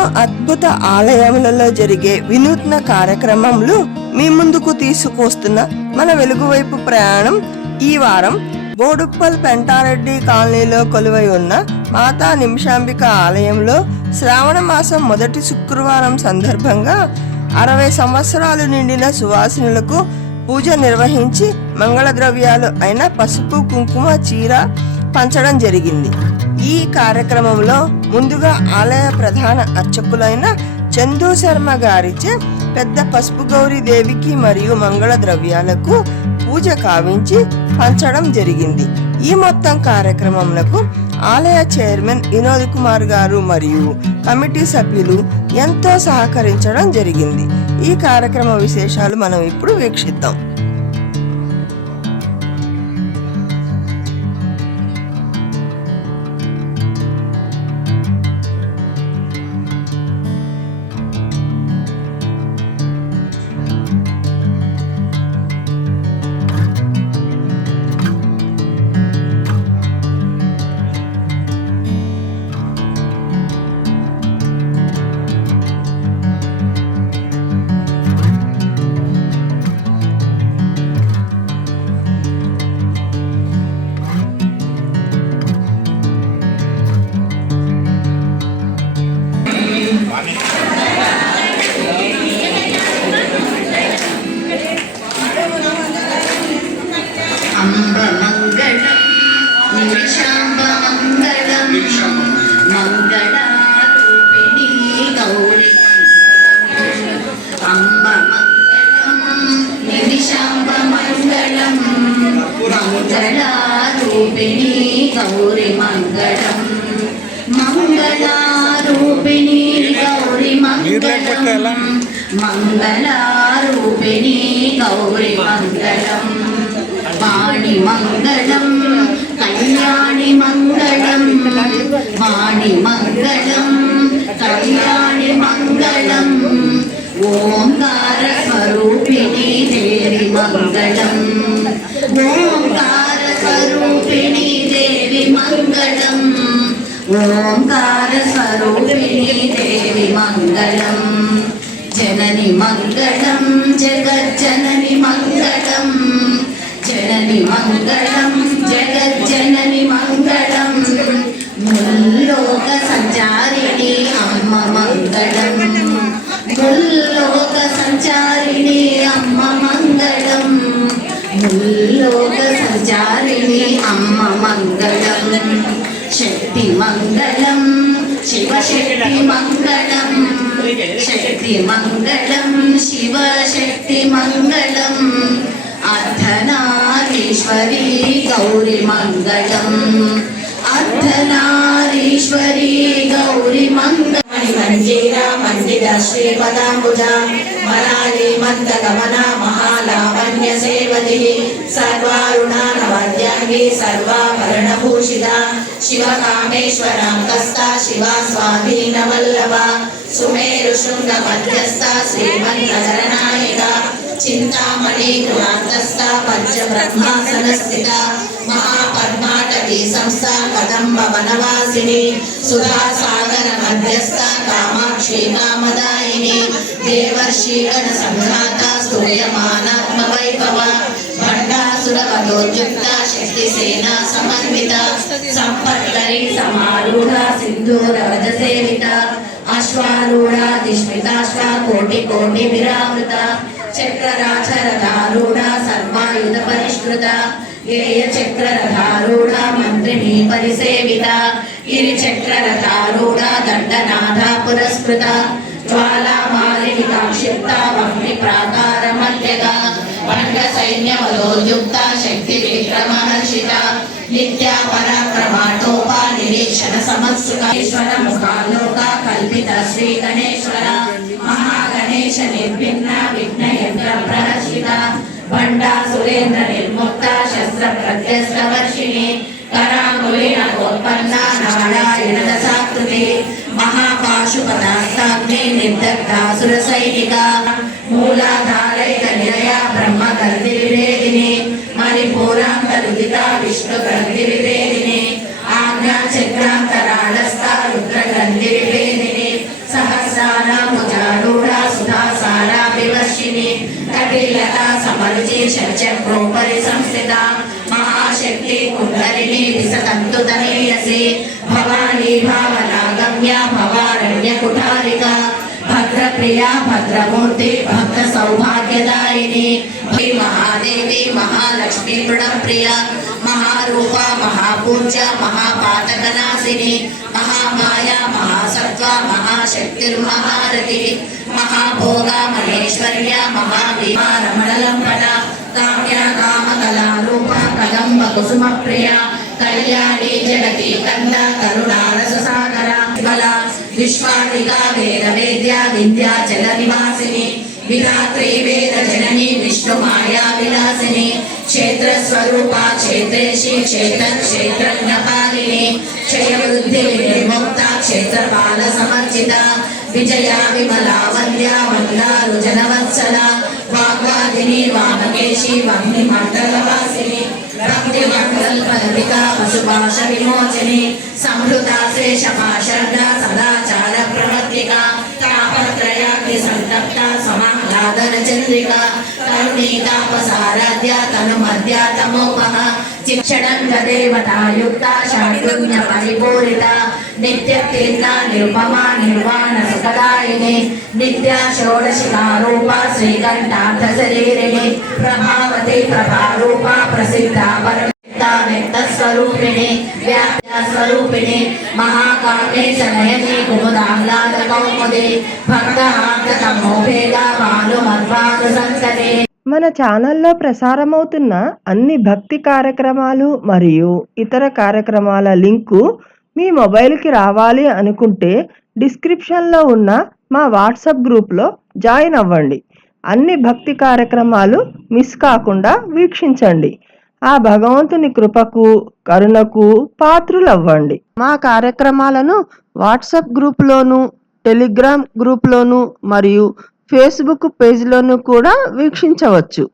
ఎన్నో అద్భుత ఆలయములలో జరిగే వినూత్న కార్యక్రమములు మీ ముందుకు తీసుకొస్తున్న మన వెలుగు వైపు ప్రయాణం. ఈ వారం బోడుప్పల్ పెంటారెడ్డి కాలనీలో కొలువై ఉన్న మాతా నిమిషాంబిక ఆలయంలో శ్రావణ మాసం మొదటి శుక్రవారం సందర్భంగా 60 సంవత్సరాలు నిండిన సువాసినులకు పూజ నిర్వహించి మంగళ ద్రవ్యాలు అయిన పసుపు, కుంకుమ, చీర పంచడం జరిగింది. ఈ కార్యక్రమంలో ముందుగా ఆలయ ప్రధాన అర్చకులైన చందు శర్మ గారిచే పెద్ద పసుపు గౌరీ దేవికి మరియు మంగళ ద్రవ్యాలకు పూజ కావించి పంచడం జరిగింది. ఈ మొత్తం కార్యక్రమంలో ఆలయ చైర్మన్ వినోద్ కుమార్ గారు మరియు కమిటీ సభ్యులు ఎంతో సహకరించడం జరిగింది. ఈ కార్యక్రమ విశేషాలు మనం ఇప్పుడు వీక్షిద్దాం. గౌరి మంగళం మంగళారూపిణి గౌరి మంగళం మంగళారూపిణి గౌరి మంగళం వాణి మంగళం కళ్యాణి మంగళం వాణి మంగళం కళ్యాణి మంగళం ఓంకార స్వరూపిణి దేవి మంగళం ఓంకార స్వరూపిణి దేవి మంగళం ఓంకార స్వరూపిణి దేవి మంగళం జనని మంగళం జగజ్జనని మంగళం జనని మంగళం జగజ్జనని మంగళం ముల్లోక సంచారిణి అమ్మ మంగళం ముల్లోక సంచారిణి అమ్మ మంగళం ముల్లోక సంచారిణి అమ్మ మంగళం శక్తి మంగళం శివశక్తి మంగళం శక్తి మంగళం శివశక్తి మంగళం అర్ధనారీశ్వరి గౌరి మంగళం అర్ధనారీశ్వరి గౌరి మంగళం మంజీర మండిత శ్రీపదాంబుజ మరాళి మందగమన మహాలావణ్య సేవతి సర్వారుణానవాద్యాంగి సర్వాభరణభూషిత శివకామేశ్వరాంకస్త శివా స్వాధీన వల్లభ సుమేరు శృంగ మధ్యస్థ శ్రీమన్మధరనాయక చింతామణి కులాంతస్థ పంచబ్రహ్మాసన స్థిత మహాపద్మాటవీ సంస్థ కదంబ వనవాసిని సుధాసాగర మధ్యస్థ కామాక్షి కామదాయిని దేవర్షి గణ సంఘాత స్తూయమానాత్మ వైభవ భండాసుర వధోద్యుక్త శక్తి సేనా సమన్విత సంపత్కరి సమారూఢ సింధూర వజ సేవిత అశ్వారూఢ దిష్మితాశ్వ కోటి కోటి విరావృత చక్రరాచరధారూఢ సర్వాయుధ పరిష్కృత గేయ చక్రరథారూఢ మంత్రిని పరిసేవిత గిరి చక్రరథారూఢ దండనాథ పురస్కృత జ్వాలామాలిని కాక్షిప్త వహ్ని ప్రాకార మధ్యగ పండ సైన్యవలోద్యుక్త శక్తి విక్రమహర్షిత నిత్య పరాక్రమాటోప నిరీక్షణ సమత్సుకేశ్వర ముఖాలోక కల్పిత శ్రీ గణేశ్వర మహాగణేశ నిర్భిన్న విఘ్న యంత్ర ప్రహర్షిత బండా సురేంద్ర నిర్ముక్త శస్త్ర ప్రత్యస్త వర్షిణి కరాంగులిన ఉత్పన్న నారాయణ దశాకృతి మహాపాశుపదాస్తాగ్ని నిర్దగ్ధాసుర సైనిక మూలాధారైక నిలయ బ్రహ్మ గంధి వివేదిని మణిపూరాంతరుదిత విష్ణు గంధి వివేదిని ఆజ్ఞా చక్రాంతరాళస్థ రుద్ర గంధి వివేదిని సహ पार्वती शतचक्रोपरि संस्थिता महाशक्ति कुण्डलिनी विसतन्तु तनयसि भवानी भावनागम्या भवारण्य कुठारिका भद्रप्रिया भद्रमूर्ति भक्त सौभाग्यदायिनी महादेवी महालक्ष्मी प्रणप्रिया महारूपा महापूज्या महापातकनाशिनी महामाया महासत्त्वा महाशक्तिर्महारथी महाभोगा महेश्वर्या महावीमा रमणलम्बना काम्या कामकलारूपा कदम्ब कुसुमप्रिया कल्याणी जगती कंदा करुणारससागरा बला विश्वादिका वेदवेद्या विद्याचल निवासिनी विधात्री वेद जननी विष्णु माया विलासिनी क्षेत्र स्वरूपा क्षेत्रेशी क्षेत्र क्षेत्रज्ञपालिनी क्षय वृद्धि निर्मुक्ता क्षेत्रपाल समर्चिता विजया विमला वन्द्या वन्दारु जनवत्सला वाग्वादिनी वामकेशी वह्निमण्डलवासिनी भक्तिमङ्गलफलदिका पशुपाश विमोचनी संहृता शेषपाशर्गा सदाचार प्रवर्तिका तापत्रयाग्नि संतप्ता समाह्लादन चन्द्रिका करुणीतापसाराध्या तनुमध्या तमोपः चिक्षणङ्ग देवता युक्ता शाण्डुज्ञ परिपूरिता नित्यतीर्था निरुपमा निर्वाण सुखदायिनी नित्या षोडशिका रूपा श्रीकण्ठार्थ शरीरिणी प्रभावती प्रभारूपा प्रसिद्धा परमिता व्यक्तस्वरूपिणी व्याप्यस्वरूपिणी महाकामे शनयनी कुमुदाह्लाद कौमुदी भक्तहार्दतमोभेदा भानुमद्भानु संतते మన ఛానల్లో ప్రసారమవుతున్న అన్ని భక్తి కార్యక్రమాలు మరియు ఇతర కార్యక్రమాల లింకు మీ మొబైల్కి రావాలి అనుకుంటే డిస్క్రిప్షన్లో ఉన్న మా వాట్సాప్ గ్రూప్లో జాయిన్ అవ్వండి. అన్ని భక్తి కార్యక్రమాలు మిస్ కాకుండా వీక్షించండి. ఆ భగవంతుని కృపకు కరుణకు పాత్రులవ్వండి. మా కార్యక్రమాలను వాట్సాప్ గ్రూప్లోను టెలిగ్రామ్ గ్రూప్లోను మరియు ఫేస్బుక్ పేజ్లోనూ కూడా వీక్షించవచ్చు.